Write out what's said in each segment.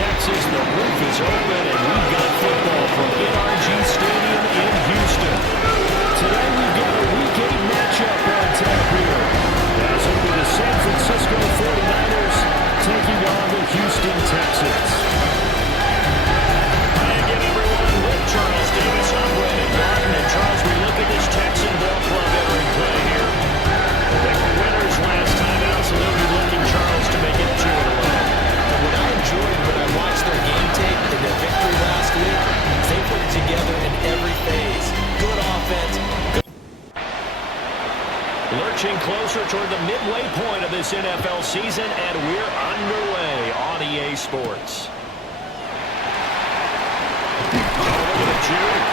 Texas. The roof is open, and we've got football from NRG Stadium in Houston. Today we've got a Week 8 matchup on tap here. As it'll be the San Francisco 49ers taking on the Houston Texans. Hi again, everyone. With Charles Davis, I'm Brandon Martin. And Charles, we look at this Texan ball club entering play here. They were winners last time out, so they'll be looking, Charles, to make it 2 in a row. What I enjoyed when I watched their game tape in their victory last week is they put it together in every phase. Good offense. Lurching closer toward the midway point of this NFL season, and we're underway on EA Sports. Oh, look at the juke.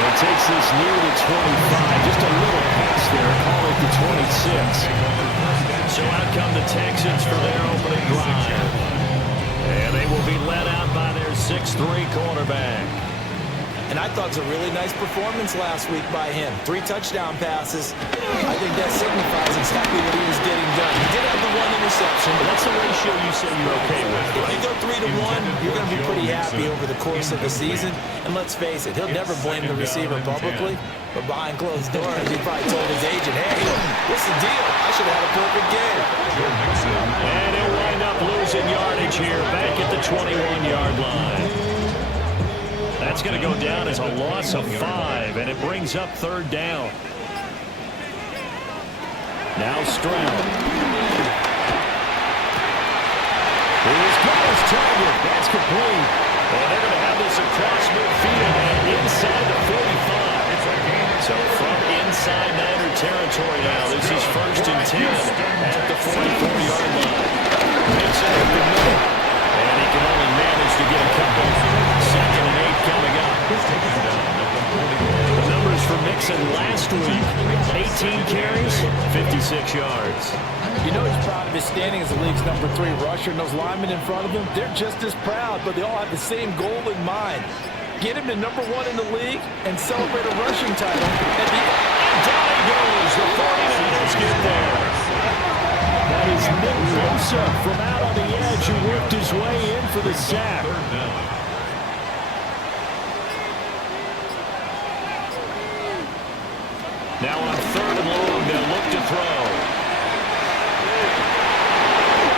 And takes this near the 25. Just a little pass there. Call it the 26. So out come the Texans for their opening drive. And they will be led out by their 6'3" quarterback. And I thought it was a really nice performance last week by him. 3 touchdown passes. I think that signifies exactly what he was getting done. He did have the 1 interception. But that's the ratio you say you're okay with. If you go 3-to-1, you're going to be pretty happy over the course of the season. And let's face it, he'll never blame the receiver publicly. But behind closed doors, he probably told his agent, hey, what's the deal? I should have had a perfect game. And he'll wind up losing yardage here back at the 21-yard line. That's going to go down as a loss of 5, and it brings up 3rd down. Now Stroud. Here's Goes target. That's complete. And they're going to have this across midfield and inside the 45. So from inside Niner territory now, this is 1st and 10 at the 44-yard line. Makes it up the middle. And he can only manage to get a couple. 2nd and 8 coming up. The numbers for Mixon last week, 18 carries, 56 yards. You know he's proud of his standing as the league's number 3 rusher, and those linemen in front of him, they're just as proud, but they all have the same goal in mind. Get him to number 1 in the league and celebrate a rushing title. And down he goes. The 49ers get there. That is Nick Bosa from out on the edge who worked his way in for the sack. Now on 3rd and long, they'll look to throw.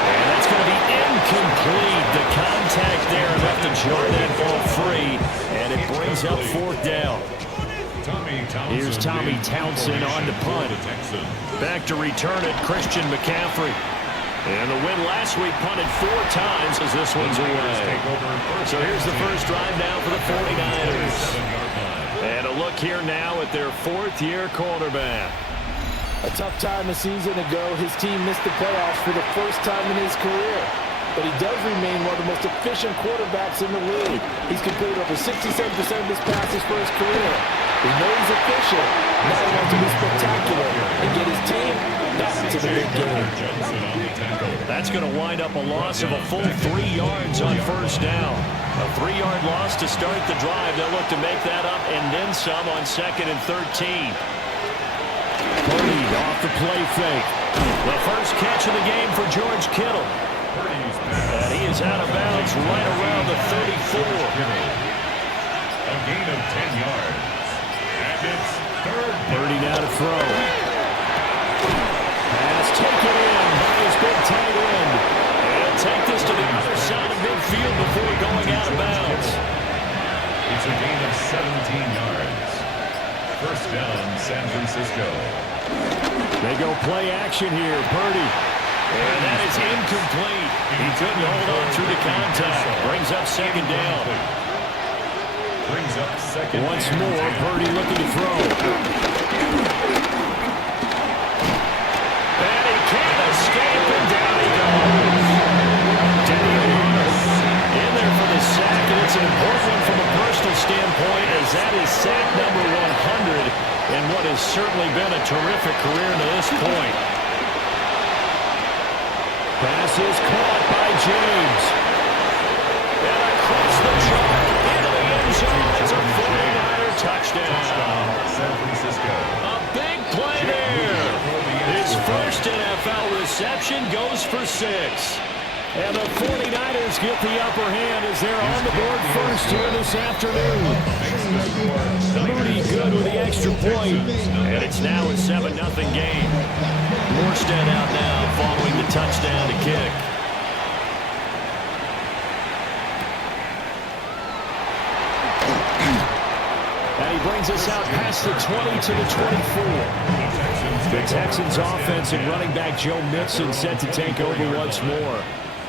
And that's going to be incomplete. The contact there enough to jar that ball free, and it brings up 4th down. Here's Tommy Townsend on the punt. Back to return it, Christian McCaffrey. And the win last week punted 4 times as this one's away. So here's the first drive now for the 49ers. And a look here now at their 4th-year quarterback. a tough time a season ago, his team missed the playoffs for the first time in his career. But he does remain one of the most efficient quarterbacks in the league. He's completed over 67% of his passes for his career. We know he's efficient. Now he wants to be spectacular and get his team back to the big game. That's going to wind up a loss of a full 3 yards on first down. A 3-yard loss to start the drive. They'll look to make that up and then some on 2nd and 13. Purdy off the play fake. The first catch of the game for George Kittle. And he is out of bounds right around the 34. A gain of 10 yards. And it's 3rd. Purdy now to throw. Pass taken in by his big tight end. He'll take this to the other side of midfield before going out of bounds. It's a gain of 17 yards. First down, San Francisco. They go play action here. Purdy. And that is incomplete. He couldn't hold on through the contact. Brings up 2nd down. Brings up 2nd. Once more, Purdy looking to throw. And he can't escape, and down he goes. In there for the sack, and it's an important one from a personal standpoint, as that is sack number 100 in what has certainly been a terrific career to this point. Pass is caught by James. And across the track into the end zone. It's a 49er touchdown. San Francisco. A big play there. His first NFL reception goes for 6. And the 49ers get the upper hand as they're on the board first here this afternoon. Moody good with the extra point. And it's now a 7-0 game. Morstead out now following the touchdown to kick. And he brings us out past the 20 to the 24. The Texans offense and running back Joe Mixon set to take over once more.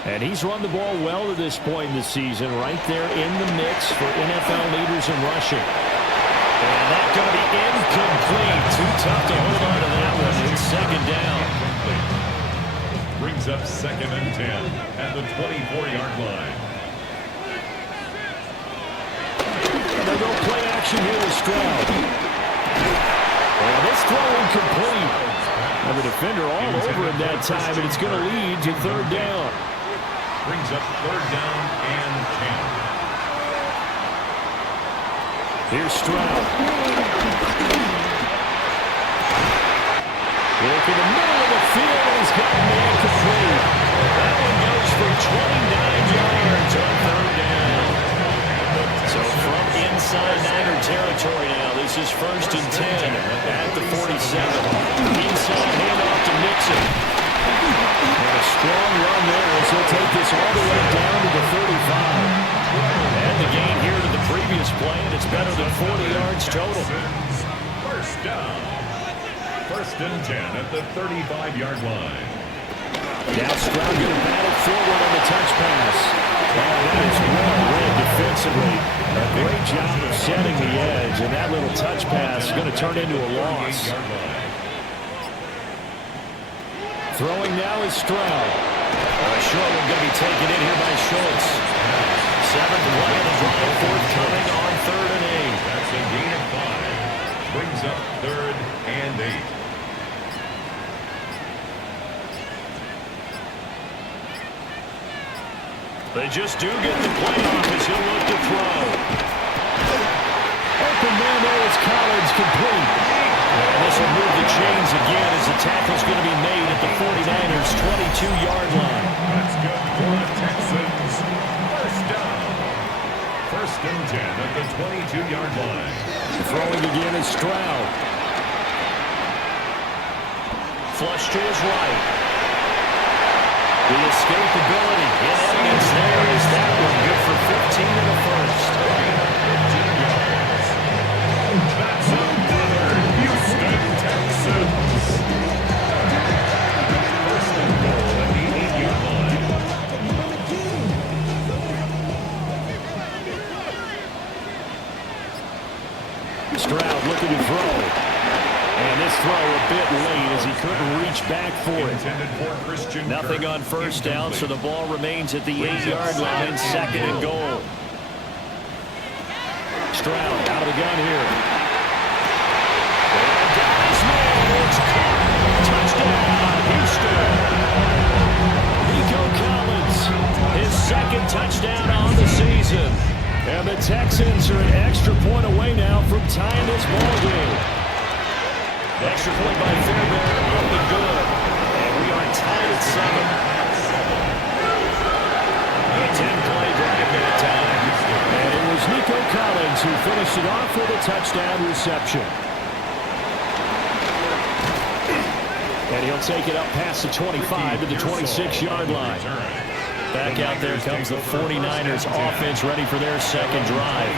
And he's run the ball well to this point in the season, right there in the mix for NFL leaders in rushing. And that's going to be incomplete. Too tough to hold on to that one. It's second down. Brings up 2nd and 10 at the 24-yard line. And they'll go play action here with Stroud. And this throw incomplete. And the defender all over him that time, and it's going to lead to third down. Brings up 3rd down and 10. Here's Stroud. Look in the middle of the field, and he's got the incomplete. That one goes for 29 yards on 3rd down. So from inside Niner territory now, this is 1st and 10 at the 47. Inside handoff to Mixon. And a strong run there as he'll take this all the way down to the 35. And the gain here to the previous play, and it's better than 40 yards total. 1st down. 1st and 10 at the 35-yard line. Now Stroud going to battle forward on the touch pass. And that is well read defensively. A great job of setting the edge, and that little touch pass is going to turn into a loss. Throwing now is Stroud. A short one going to be taken in here by Schultz. 7th play of the drive, forthcoming on 3rd and 8. That's a gain of 5. Brings up 3rd and 8. They just do get the play off as he'll look to throw. Open man there is Collins, complete. And this will move the chains again as the tackle's going to be made at the 49ers' 22-yard line. That's good for the Texans. 1st down. 1st and 10 at the 22-yard line. Throwing again is Stroud. Flush to his right. The escapability in evidence there is that one good for 15 in the 1st. 15 yards. That's another Houston Texans. 1st and goal at the 8-yard line. Stroud looking to throw. And this throw a bit late as he couldn't reach back for it. Nothing on 1st down, so the ball remains at the 8-yard line, 2nd and goal. Stroud out of the gun here. And got his man. It's caught. Touchdown, Houston. Nico Collins, his 2nd touchdown on the season. And the Texans are an extra point away now from tying this ball game. Extra point by Fairbairn, up and good. And we are tied at 7. A 10-play drive that time. And it was Nico Collins who finished it off with a touchdown reception. And he'll take it up past the 25 to the 26-yard line. Back out there comes the 49ers offense ready for their 2nd drive.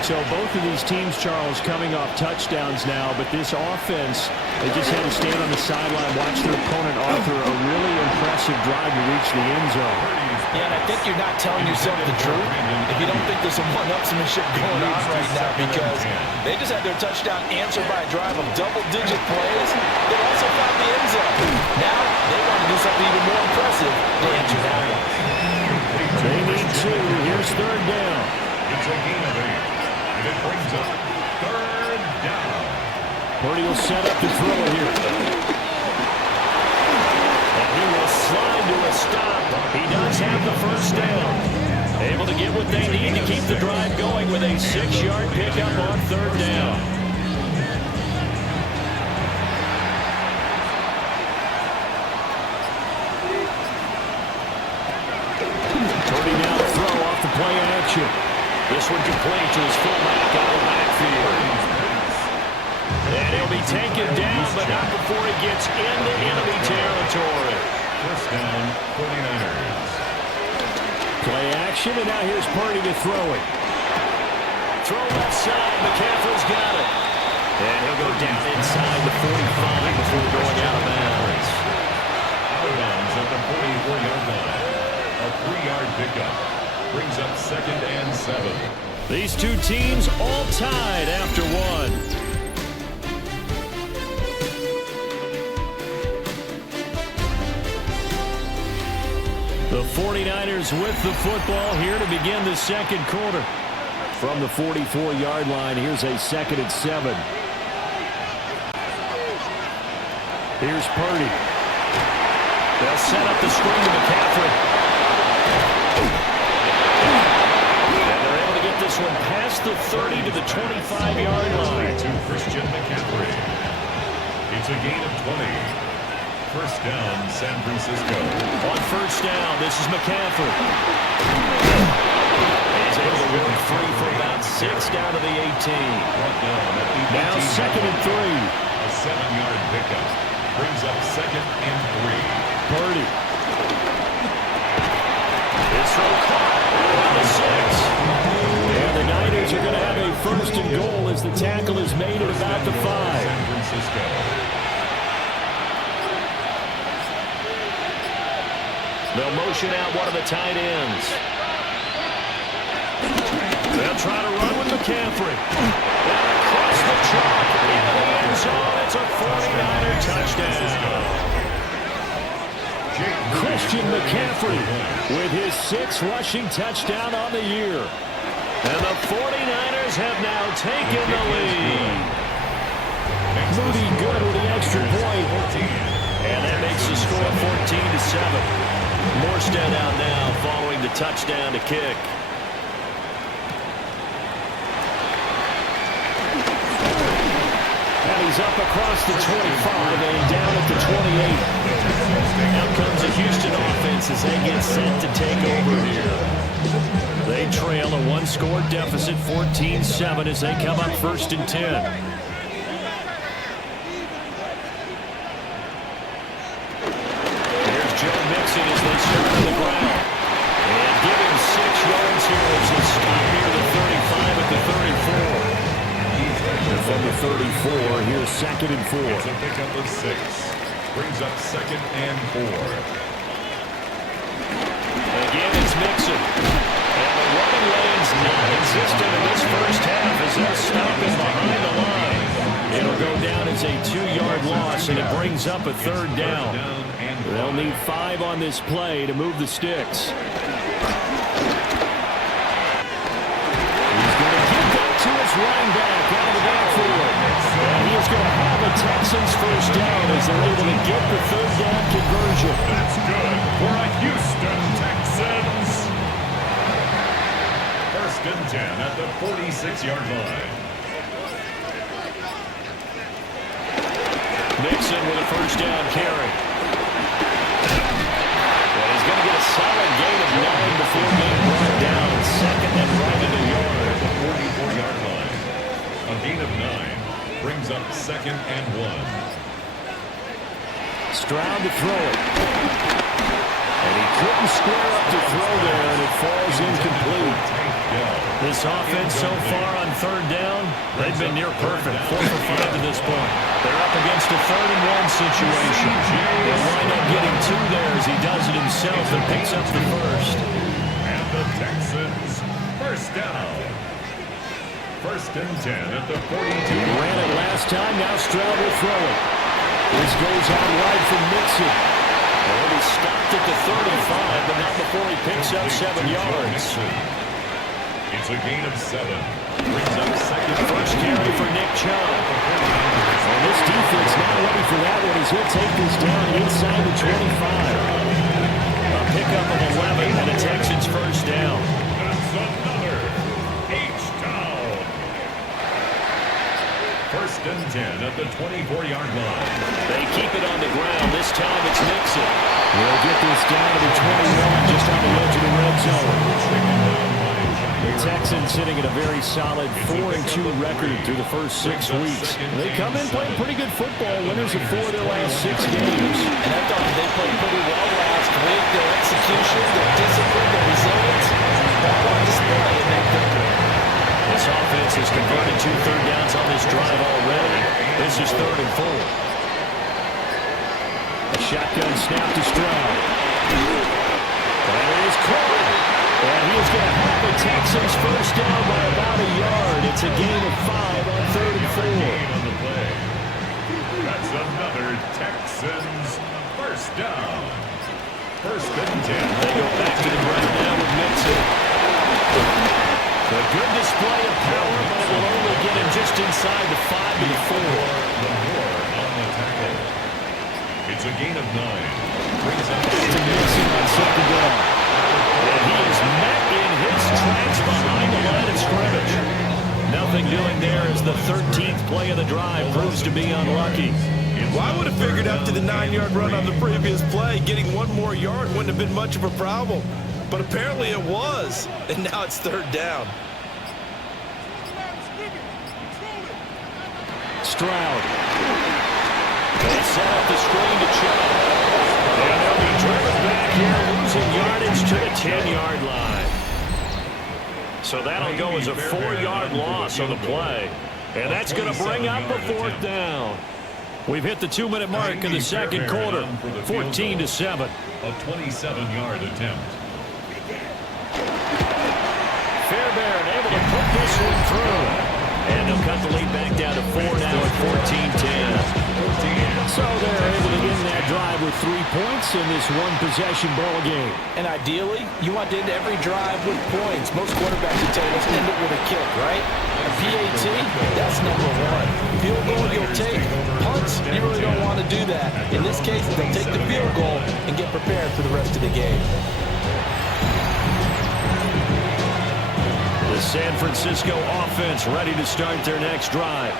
So both of these teams, Charles, coming off touchdowns now, but this offense, they just had to stand on the sideline, watch their opponent author a really impressive drive to reach the end zone. Yeah, and I think you're not telling yourself the truth if you don't think there's some one-upsmanship going on right now, because they just had their touchdown answered by a drive of double-digit plays. They also found the end zone. Now they want to do something even more impressive to answer that one. They need 2. Here's 3rd down. It's a gain of 8. And it brings up 3rd down. Purdy will set up to throw it here. And he will slide to a stop. He does have the 1st down. Able to get what they need to keep the drive going with a 6-yard pickup on 3rd down. play action. This one complete to his fullback out of the backfield. And he'll be taken down, but not before he gets into enemy territory. First down, 49ers. Play action, and now here's Purdy to throw it. Throw left side. McCaffrey's got it. And he'll go down inside the 45 before going out of bounds. Out of bounds at the 44-yard line. A 3-yard pickup. Brings up 2nd and 7. These two teams all tied after one. The 49ers with the football here to begin the second quarter. From the 44-yard line, here's a 2nd and 7. Here's Purdy. They'll set up the screen to McCaffrey. And they're able to get this one past the 30 to the 25-yard line. To Christian McCaffrey. It's a gain of 20. First down, San Francisco. On first down, this is McCaffrey. He's able to work free for about 6 down to the 18. Now 2nd and 3. A 7-yard pickup. Brings up 2nd and 3. Purdy. His throw caught on the 6. And the Niners are going to have a first and goal as the tackle is made at about the 5. San Francisco. They'll motion out one of the tight ends. They'll try to run with McCaffrey. And across the chalk into the end zone. It's a 49er touchdown. Christian McCaffrey with his 6th rushing touchdown on the year. And the 49ers have now taken the lead. Moody good with the extra point. And that makes the score 14-7. Morstead out now following the touchdown to kick. And he's up across the 25 and down at the 28. Out comes the Houston offense as they get set to take over here. They trail a 1-score deficit, 14-7 as they come up 1st and 10. Mixon as they start on the ground. And give him 6 yards here as they stop near the 35 at the 34. And from the 34, here's 2nd and 4. It's a pickup of 6. Brings up 2nd and 4. Again, it's Mixon. And the running lane's non-existent in this first half as they'll stop him behind the line. It'll go down as a 2-yard loss, and it brings up a 3rd down. They'll need 5 on this play to move the sticks. He's going to give that to his running back out of the backfield. And he is going to have a Texans first down as they're able to get the 3rd down conversion. That's good for a Houston Texans. 1st and 10 at the 46-yard line. Mixon with a first down carry. He's going to get a solid gain of 9 before being brought down. 2nd and right at the yard. 44-yard line. A gain of 9 brings up 2nd and 1. Stroud to throw it. And he couldn't square up to throw there, and it falls incomplete. This offense so far on 3rd down, they've been near perfect. 4 for 5 to this point. They're up against a 3rd and 1 situation. They'll wind up getting 2 there as he does it himself and picks up the first. And the Texans, first down. 1st and 10 at the 42. He ran it last time, now Stroud will throw it. This goes out wide from Mixon. And he stopped at the 35, but not before he picks up 7 yards. It's a gain of 7. Brings up 2nd. First carry for Nick Chubb. And this defense not ready for that one as he'll take this down inside the 25. A pickup of 11 and a Texans first down. That's another H-down. 1st and 10 at the 24-yard line. They keep it on the ground. This time it's Mixon. They'll get this down to the 21 just on the edge of the red zone. The Texans sitting at a very solid 4-2 record through the first 6 weeks. They come in playing pretty good football, winners of 4 of their last 6 games. And I thought they played pretty well last week. Their execution, their discipline, their resilience, all on display in that victory. This offense has converted 2 third downs on this drive already. This is 3rd and 4. A shotgun snap to Stroud. That is caught. And he is going to have the Texans first down by about a yard. It's a gain of 5 on 3rd and 4. On the play. That's another Texans first down. 1st and 10. They go back to the ground now with Mixon. A good display of power, but it will only get him just inside the 5 to the 4. Lamore on the tackle. It's a gain of 9. Brings up To Mixon on 2nd down. And he is met in his tracks behind the line of scrimmage. Nothing doing there as the 13th play of the drive proves to be unlucky. Well, I would have figured after the 9-yard run on the previous play, getting 1 more yard wouldn't have been much of a problem. But apparently it was, and now it's 3rd down. Stroud. They set up the screen to Chubb. And they'll be driven back here, losing yardage to the 10-yard line. So that'll go as a 4-yard loss on the play. And that's going to bring up a 4th down. We've hit the 2-minute mark in the 2nd quarter, 14-7. a 27-yard attempt. Fairbairn able to put this one through. And they'll cut the lead back down to 4 now at 14-10. So they're able to end that drive with 3 points in this one-possession ball game. And ideally, you want to end every drive with points. Most quarterbacks would tell you let's end it with a kick, right? A PAT, that's number 1. Field goal you'll take. Punts, you really don't want to do that. In this case, they'll take the field goal and get prepared for the rest of the game. The San Francisco offense ready to start their next drive.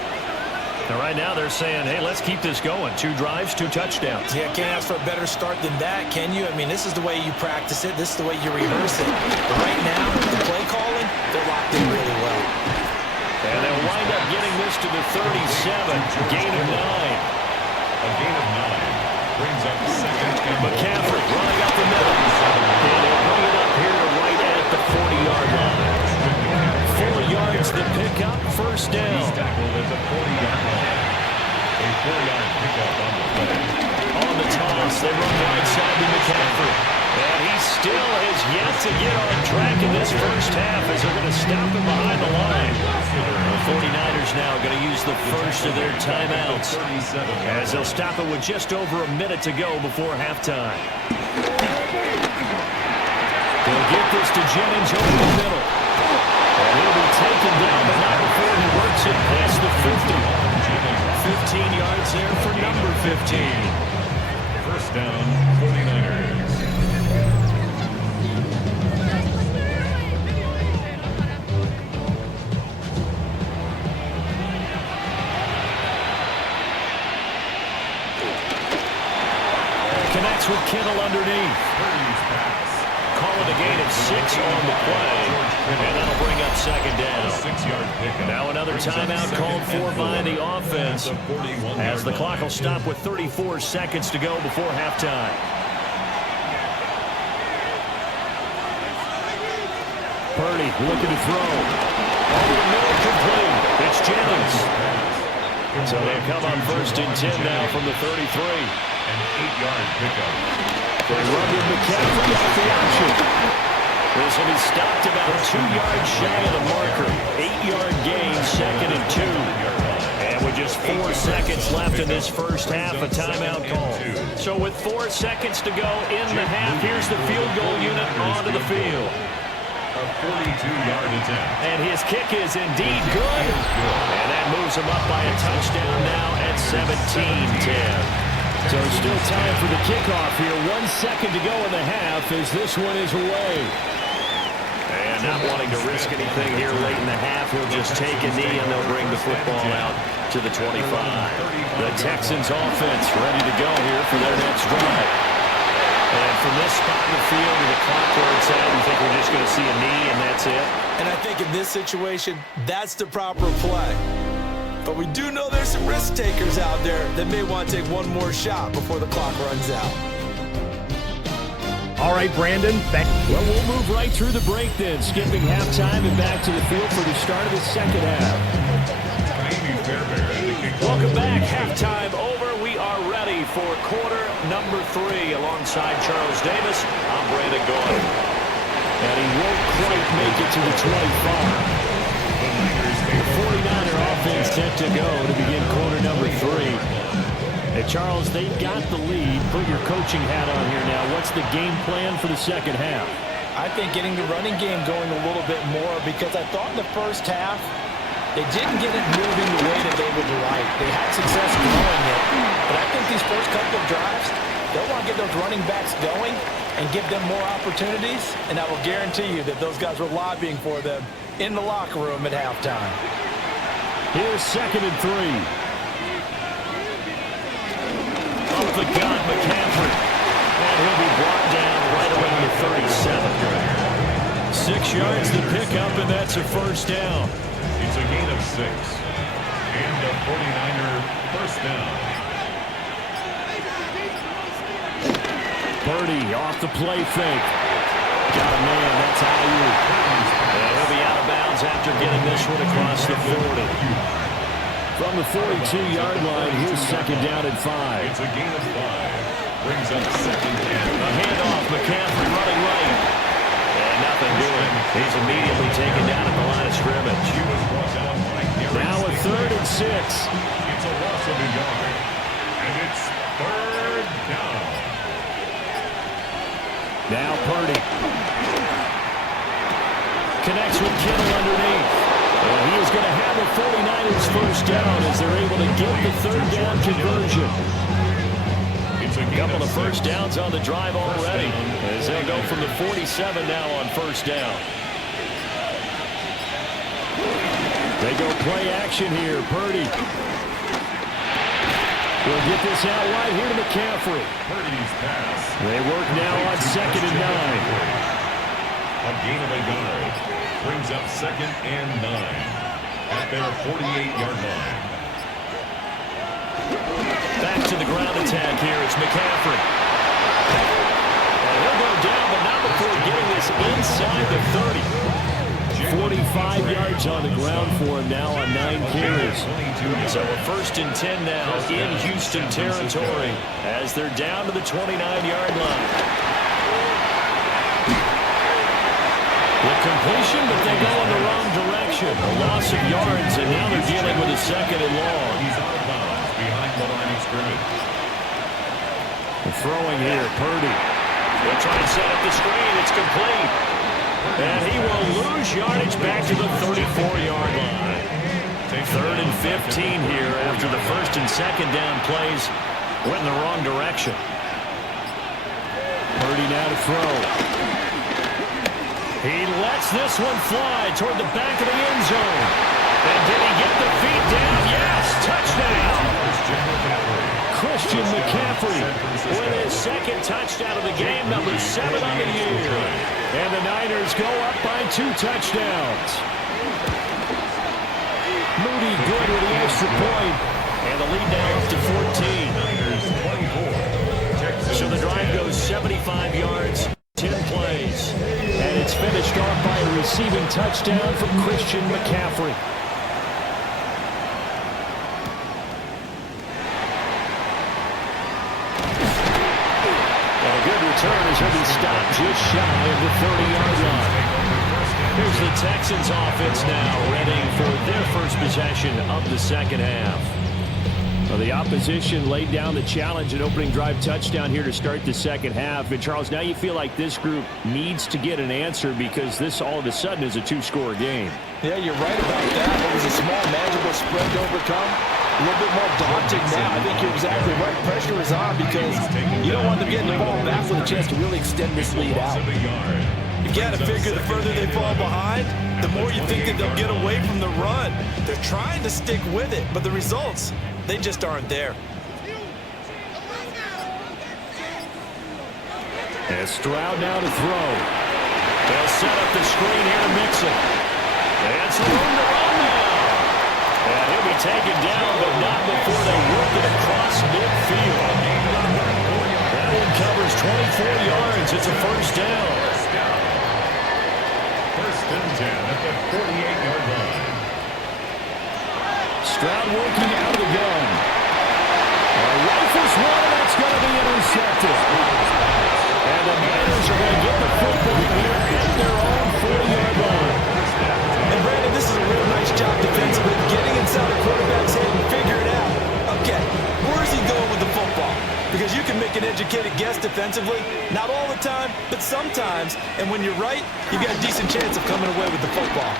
And right now they're saying, hey, let's keep this going. 2 drives, 2 touchdowns. Yeah, can't ask for a better start than that, can you? I mean, this is the way you practice it. This is the way you rehearse it. But right now, the play calling, they're locked in really well. And they'll wind up getting this to the 37. Gain of 9. A gain of 9 brings up 2nd and McCaffrey running up the middle. And they'll bring it up here to right at the 40-yard line. 4 yards the pickup, 1st down. He's tackled at the 40-yard line. A 4-yard pickup on the play. On the toss, they run right side to McCaffrey. And he still has yet to get on track in this first half as they're going to stop him behind the line. The 49ers now going to use the first of their timeouts as they'll stop it with just over a minute to go before halftime. They'll get this to Jennings over the middle. And he'll be taken down, but not before he works it past the 50. 15 yards there for number 15. 1st down, 49ers. Connects with Kittle underneath. Calling a gain of 6 on the play. And that'll bring up 2nd down. 6-yard pickup. Now another timeout called for by the offense as the clock will stop with 34 seconds to go before halftime. Purdy looking to throw. Over the middle, complete. It's Jennings. So they'll come on 1st and 10 now from the 33. An 8-yard pickup. They run with McCaffrey off the option. This will be stopped about 2 yards shy of the marker. 8-yard gain, 2nd and 2. And with just 4 seconds left in this first half, a timeout call. So with 4 seconds to go in the half, here's the field goal unit onto the field. A 42-yard attempt. And his kick is indeed good. And that moves him up by a touchdown now at 17-10. So still time for the kickoff here. 1 second to go in the half as this one is away. And not wanting to risk anything here late in the half, he'll just take a knee and they'll bring the football out to the 25. The Texans offense ready to go here for their next drive. And from this spot in the field and the clock where it's at, you think we're just going to see a knee, and that's it. And I think in this situation, that's the proper play. But we do know there's some risk takers out there that may want to take one more shot before the clock runs out. All right, Brandon. Well, we'll move right through the break then, skipping halftime and back to the field for the start of the second half. Welcome back. Halftime over. We are ready for quarter number 3. Alongside Charles Davis, I'm Brandon Gordon. And he won't quite make it to the 25. The 49er offense set to go to begin quarter number 3. Hey, Charles, they've got the lead. Put your coaching hat on here now. What's the game plan for the second half? I think getting the running game going a little bit more, because I thought in the first half they didn't get it moving the way that they would like. They had success growing it, but I think these first couple of drives, they'll want to get those running backs going and give them more opportunities, and I will guarantee you that those guys were lobbying for them in the locker room at halftime. Here's 2nd and 3. Off the gun, McCaffrey. And he'll be brought down right around the 37. 6 yards to pick up, and that's a first down. It's a gain of 6. And a 49er first down. Purdy off the play fake. Got a man, that's Ayuk. And he'll be out of bounds after getting this one across the 40. From the 42-yard line, here's 2nd down and 5. It's a gain of 5. Brings up 2nd and A handoff, McCaffrey running right. And nothing doing. He's immediately taken down at the line of scrimmage. He was brought down by Now a 3rd and 6. It's a loss of a yard. And it's 3rd down. Now Purdy. Connects with Kittle underneath. And he is going to have the 49ers first down as they're able to get the 3rd down conversion. A couple of first downs on the drive already as they'll go from the 47 now on first down. They go play action here. Purdy will get this out wide here to McCaffrey. Purdy's pass. They work now on 2nd and 9. A gain of a yard. Brings up 2nd and 9 at their 48-yard line. Back to the ground attack here. It's McCaffrey. And he'll go down, but not before getting this inside the 30. 45 yards on the ground for him now on 9 carries. So a 1st and 10 now in Houston territory as they're down to the 29-yard line. The completion, but they go in the wrong direction. A loss of yards, and now they're dealing with a 2nd and long. He's out of bounds behind the line of scrimmage. Throwing here, Purdy. They'll try and set up the screen. It's complete. And he will lose yardage back to the 34-yard line. 3rd and 15 here after the 1st and 2nd down plays went in the wrong direction. Purdy now to throw. He lets this one fly toward the back of the end zone. And did he get the feet down? Yes, touchdown. Christian McCaffrey with his 2nd touchdown of the game, number 7 on the year. And the Niners go up by 2 touchdowns. Moody good with the extra point. And the lead now up to 14. So the drive goes 75 yards, 10 plays. And it's finished off by a receiving touchdown from Christian McCaffrey. And a good return as he'll be stopped just shy of the 30-yard line. Here's the Texans offense now ready for their first possession of the second half. Well, the opposition laid down the challenge, an opening drive touchdown here to start the second half. And, Charles, now you feel like this group needs to get an answer because this all of a sudden is a 2-score game. Yeah, you're right about that. It was a small, manageable spread to overcome. A little bit more daunting now. I think you're exactly right. Pressure is on because you don't want them getting the ball back with a chance to really extend this lead out. You got to figure the further they fall behind, the more you think that they'll get away from the run. They're trying to stick with it, but the results, they just aren't there. And Stroud now to throw. They'll set up the screen here to Mixon. And some room to run now. And he'll be taken down, but not before they work it across midfield. That one covers 24 yards. It's a first down. First and 10 at the 48-yard line. Stroud working out of the gun. Rifles one, that's going to be intercepted. And the Niners are going to get the football here at their own 40-yard line. And Brandon, this is a real nice job defensively, getting inside the quarterback's head and figuring out, okay, where is he going with the football? Because you can make an educated guess defensively, not all the time, but sometimes. And when you're right, you've got a decent chance of coming away with the football.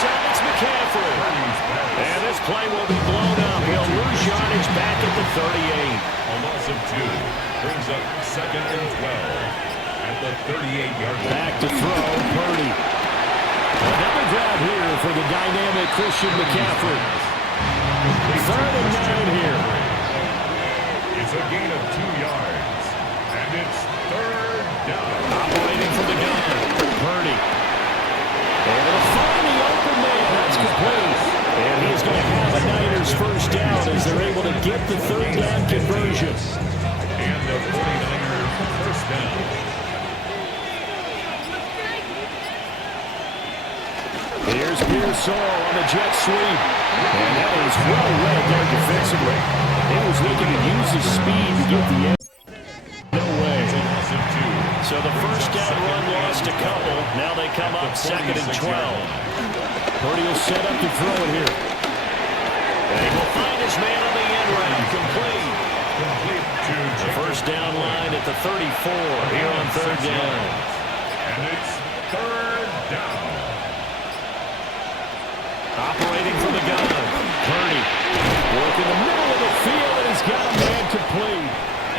It's McCaffrey. And this play will be blown up. He'll lose yardage back at the 38. A loss of 2 brings up second and 12 at the 38-yard line. Back to throw, Purdy. Another grab here for the dynamic Christian McCaffrey. Third and 9 here. It's a gain of 2 yards, and it's third down. Operating from the gun, Purdy. And it'll find the open man. That's complete. And he's going to have a Niners first down as they're able to get the third down conversion. And the 49ers first down. Here's Pearsall on the jet sweep. And that is well read there defensively. He was looking to use his speed to get the end. No way. So the first down run lost a couple. Now they come up second and 12. Purdy will set up to throw it here. And he will find his man on the end round. Complete. The first down line at the 34 here on third down. And it's third down. Operating from the gun. Purdy working the middle of the field, and he's got a man complete.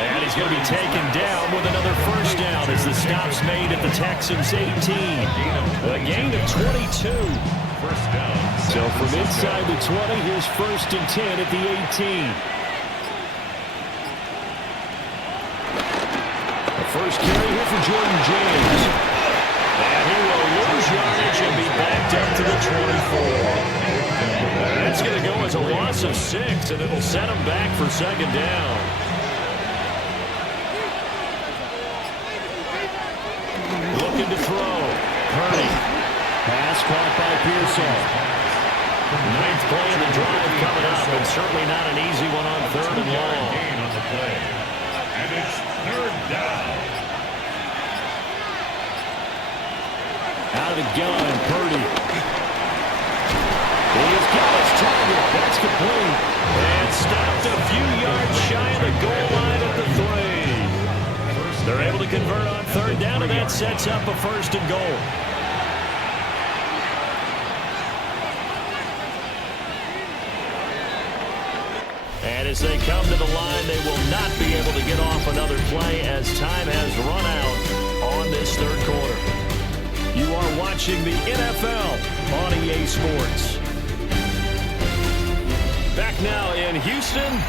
And he's going to be taken down with another first down as the stop's made at the Texans 18. A gain of 22. First down. So from inside the 20, here's first and 10 at the 18. The first carry here for Jordan James. And he will lose yardage and be backed up to the 24. That's going to go as a loss of 6, and it'll set him back for second down. Looking to throw. Purdy. Pass caught by Pearsall. Ninth play of the drive coming up, and certainly not an easy one on third and long. Gain on the play. And it's third down. Out of the gun, Purdy. He's got his target. That's complete. And stopped a few yards shy of the goal line at the 3. They're able to convert on third down, and that sets up a first and goal. And as they come to the line, they will not be able to get off another play as time has run out on this third quarter. You are watching the NFL on EA Sports. Back now in Houston.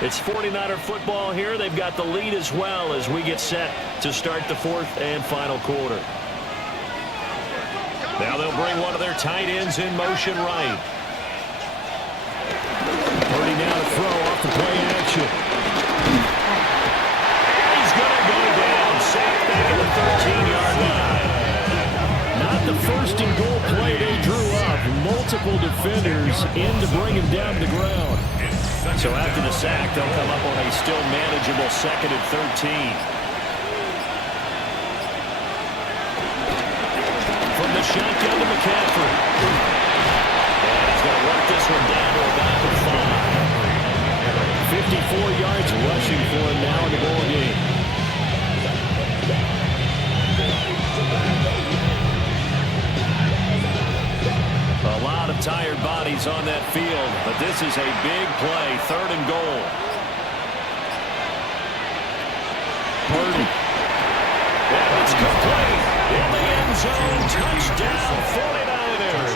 It's 49er football here. They've got the lead as well as we get set to start the fourth and final quarter. Now they'll bring one of their tight ends in motion right. Purdy now to throw off the play action. And he's going to go down. Sacked back at the 13-yard line. Not the first and goal play they drew up. Multiple defenders in to bring him down to the ground. So after the sack, they'll come up on a still manageable second and 13. From the shotgun to McCaffrey. And he's going to work this one down to about the 5. 54 yards rushing for him now in the ball game. A lot of tired bodies on that field, but this is a big play, third and goal. Purdy. And it's complete. In the end zone, touchdown 49ers.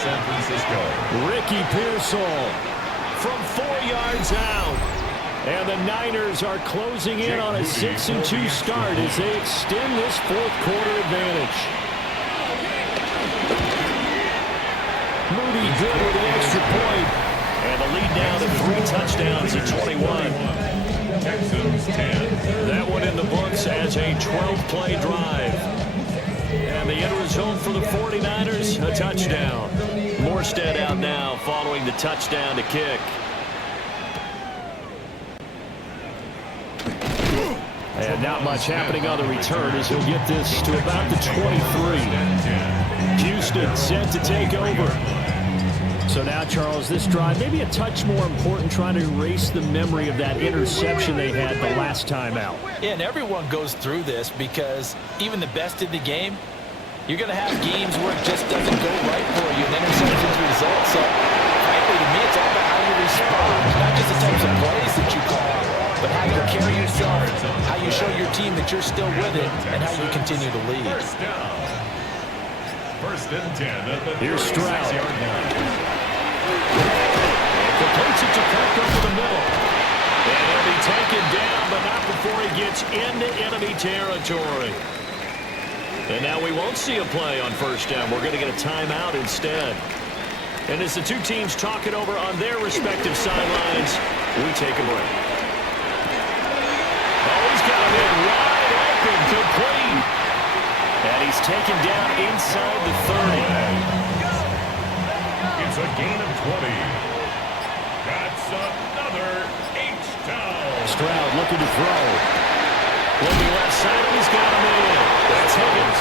San Francisco. Ricky Pearsall from 4 yards out. And the Niners are closing in on a 6-2 start as they extend this fourth quarter advantage. Moody good with the extra point. And the lead now to 3 touchdowns at 21. Texans 10. That one in the books as a 12-play drive. And the end result for the 49ers, a touchdown. Morstead out now following the touchdown to kick. And not much happening on the return as he'll get this to about the 23. Houston set to take over. So now, Charles, this drive maybe a touch more important, trying to erase the memory of that interception they had the last time out. Yeah, and everyone goes through this because even the best in the game, you're going to have games where it just doesn't go right for you, and interceptions result. So, frankly, to me, it's all about how you respond, not just the types of plays that you call, but how you carry yourself, how you show your team that you're still with it, and how you continue to lead. First and 10 at the Here's Stroud. 36-yard line. Completes it to Kirk over the middle. And he'll be taken down, but not before he gets into enemy territory. And now we won't see a play on first down. We're going to get a timeout instead. And as the two teams talk it over on their respective sidelines, we take a break. Oh, he's got him in wide open, complete. And he's taken down inside the 30. It's a gain of 20. That's another H-down. Stroud looking to throw. Looking left side, he's got him in. That's Higgins.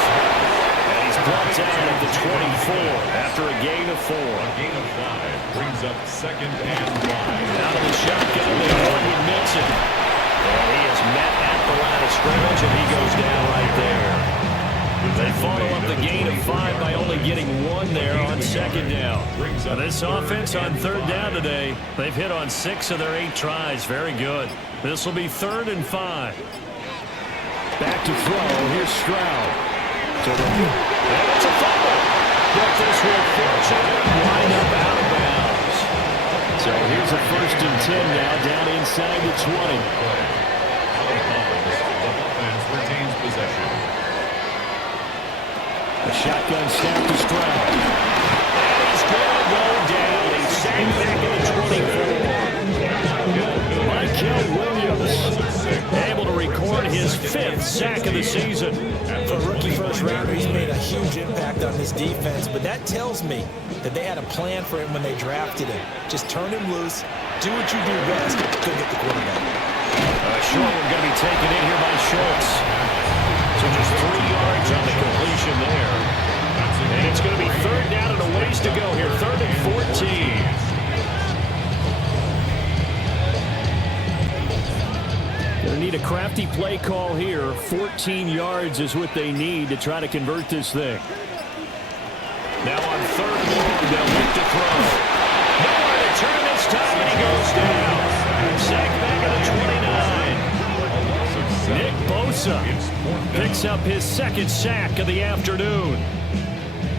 And he's brought down at the 24 after a gain of 4. A gain of 5 brings up second and 5. Out of the shotgun, they Morgan Mixon. And he is met at the line of scrimmage, and he goes down right there. They follow up the gain of 5 by only getting 1 there on second down. Now this offense on third down today, they've hit on 6 of their 8 tries. Very good. This will be 3rd and 5. Back to throw. Here's Stroud. And it's a fumble. But this will fortunately wind up out of bounds. So here's a 1st and 10 now, down inside the 20. The offense retains possession. A shotgun snap to Stroud. And he's going to go down. He's sacked back in the 24. Michael Williams able to record his 5th sack of the season. For a rookie first rounder, he's made a huge impact on this defense, but that tells me that they had a plan for him when they drafted him. Just turn him loose, do what you do best, go get the quarterback. Short one going to be taken in here by Schultz. So just 3 yards on the completion there. And it's going to be 3rd down and a ways to go here. 3rd and 14. Going to need a crafty play call here. 14 yards is what they need to try to convert this thing. Now on 3rd and long, they'll look to throw. Nowhere to turn this time, and he goes down. Sacked back at the 29. Nick Bosa picks up his 2nd sack of the afternoon.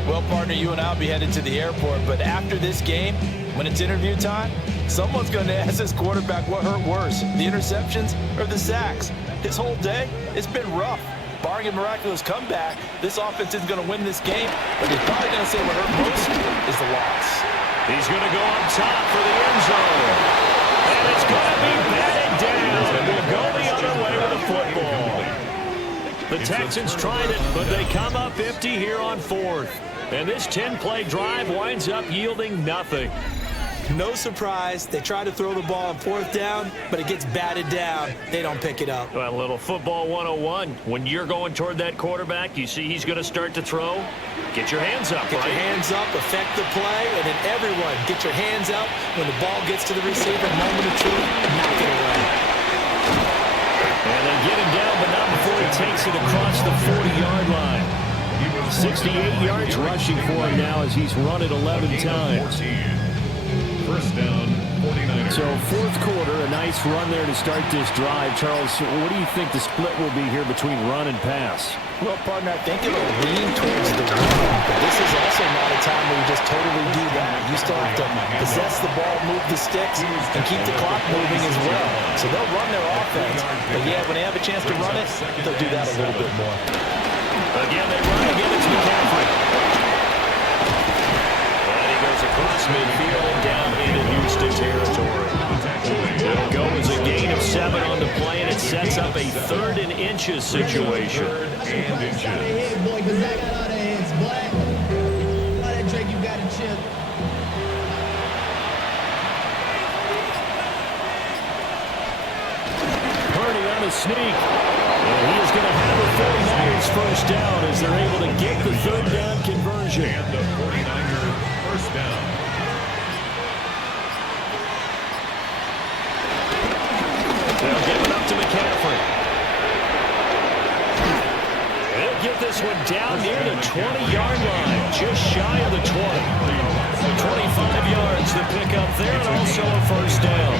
Well, partner, you and I will be headed to the airport, but after this game, when it's interview time, someone's going to ask this quarterback what hurt worse, the interceptions or the sacks. His whole day, it's been rough. Barring a miraculous comeback, this offense isn't going to win this game, but he's probably going to say what hurt most is the loss. He's going to go on top for the end zone. And it's going to be batted down, and we'll go the other way with the football. The Texans tried it, but they come up empty here on 4th. And this 10-play drive winds up yielding nothing. No surprise, they try to throw the ball on 4th down, but it gets batted down. They don't pick it up. Well, a little football 101. When you're going toward that quarterback, you see he's going to start to throw. Get your hands up, Get your hands up, affect the play, and then everyone get your hands up when the ball gets to the receiver. Moment of truth, knock it away. And they get him down, but not before he takes it across the 40-yard line. 68 yards rushing for him now as he's run it 11 times. 1st down, 49. 49ers. So fourth quarter, a nice run there to start this drive. Charles, what do you think the split will be here between run and pass? Well, partner, I think it'll lean towards the run, but this is also not a time where you just totally do that. You still have to possess the ball, move the sticks, and keep the clock moving as well. So they'll run their offense, but yeah, when they have a chance to run it, they'll do that a little bit more. Again, they run again. It's McCaffrey. And he goes across midfield and down into Houston territory. It'll go as a gain of 7 on the play, and it sets up a 3rd and inches situation. 3rd and inches. Boy, 'cause I got all the hits, boy. All that Drake, you got to chill. Purdy on a sneak. And he is going to have the 49ers first down as they're able to get the 3rd down conversion. And the 49ers first down. They'll give it up to McCaffrey. They'll get this one down near the 20-yard line, just shy of the 20. 25 yards to pick up there, and also a first down.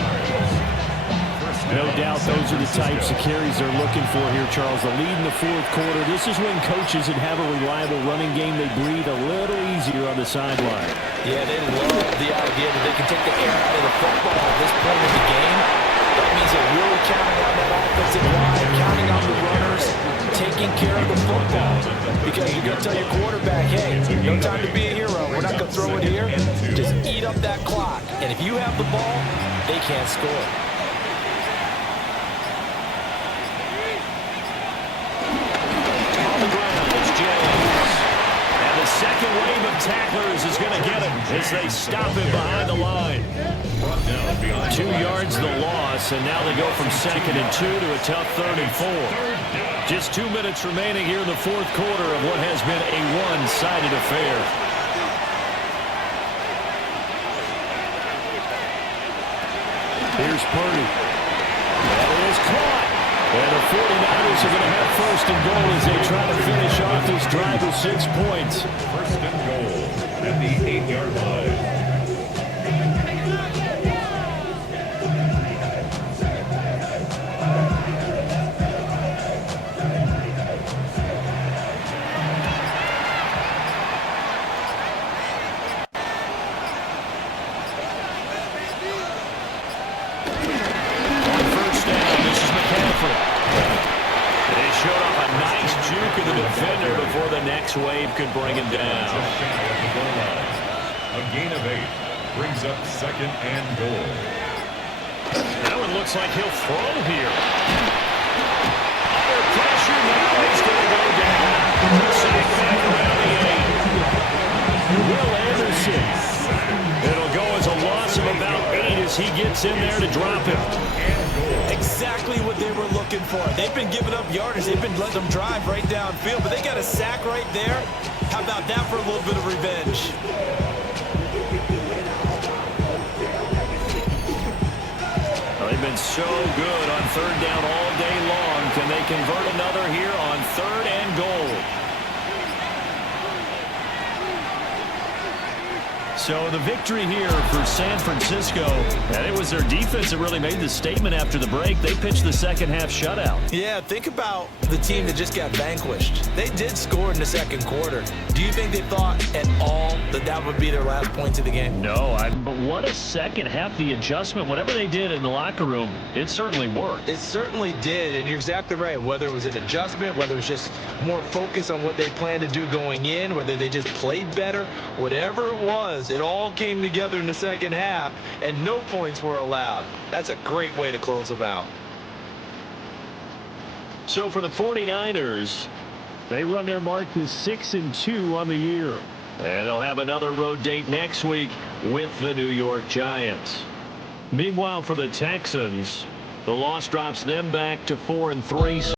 No doubt those are the types of carries they're looking for here, Charles. The lead in the fourth quarter. This is when coaches that have a reliable running game, they breathe a little easier on the sideline. Yeah, they love the idea that they can take the air out of the football at this point of the game. That means they're really counting on that offensive line, counting on the runners, taking care of the football. Because you're going to tell your quarterback, hey, no time to be a hero. We're not going to throw it here. Just eat up that clock. And if you have the ball, they can't score. Second wave of tacklers is going to get him as they stop him behind the line. 2 yards the loss, and now they go from 2nd and 2 to a tough 3rd and 4. Just 2 minutes remaining here in the fourth quarter of what has been a one-sided affair. Here's Purdy. And it is caught. And the 49ers are going to have 1st and goal as they try to finish off this drive with 6 points. 1st and goal at the 8-yard line. Defender before the next wave could bring him down. Just shy of the goal line. A gain of 8 brings up 2nd and goal. That one looks like he'll throw here. Under pressure now, he's going to go down. Sack back around the 8. Will Anderson. It'll go as a loss of about 8 as he gets in there to drop him. Exactly what they were looking for. They've been giving up yardage. They've been letting them drive right downfield, but they got a sack right there. How about that for a little bit of revenge? Well, they've been so good on 3rd down all day long. Can they convert another here on 3rd and goal? So the victory here for San Francisco, and it was their defense that really made the statement after the break. They pitched the second half shutout. Yeah, think about the team that just got vanquished. They did score in the second quarter. Do you think they thought at all that that would be their last points of the game? No, but what a second half. The adjustment, whatever they did in the locker room, it certainly worked. It certainly did, and you're exactly right. Whether it was an adjustment, whether it was just more focus on what they planned to do going in, whether they just played better, whatever it was, it all came together in the second half, and no points were allowed. That's a great way to close them out. So for the 49ers, they run their mark to 6-2 on the year. And they'll have another road date next week with the New York Giants. Meanwhile, for the Texans, the loss drops them back to 4-3.